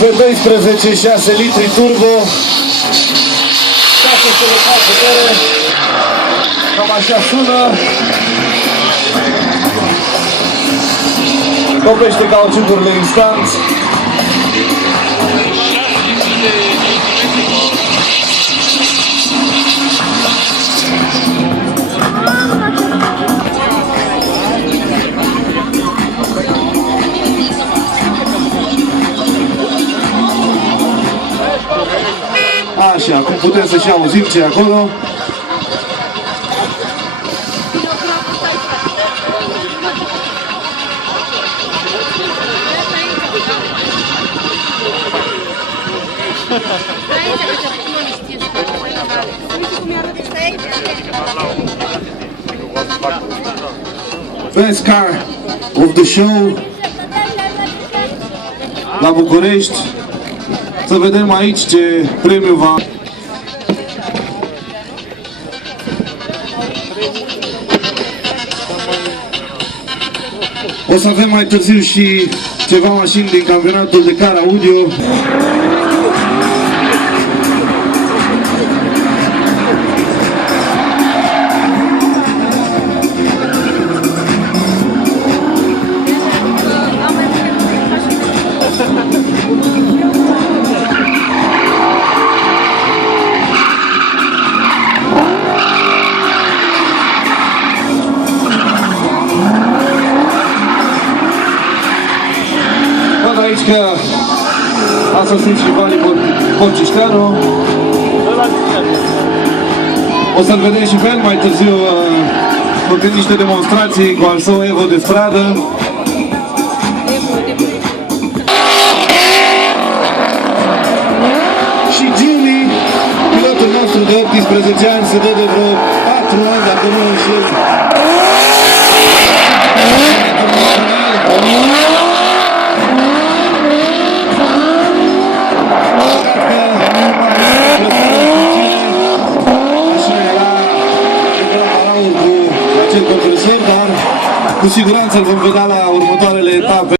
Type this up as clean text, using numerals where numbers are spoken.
Pe 12, 6 litri turbo, 604 putere, cam așa sună. Topește cauciucurile instant. Așa, acum putem să și auzim ce e acolo. Best car of the show la București. Să vedem aici ce premiu va... O să avem mai târziu și ceva mașini din campionatul de car audio. Aici că a sosit și Vali Porcișteanu. O să-l vedem și pe el mai târziu făcând niște demonstrații cu al său Evo de stradă. Și Jimmy, pilotul nostru de 18 ani, se dă de vreo 4 ani, dacă nu înșel. Cu siguranță îl vom vedea la următoarele etape.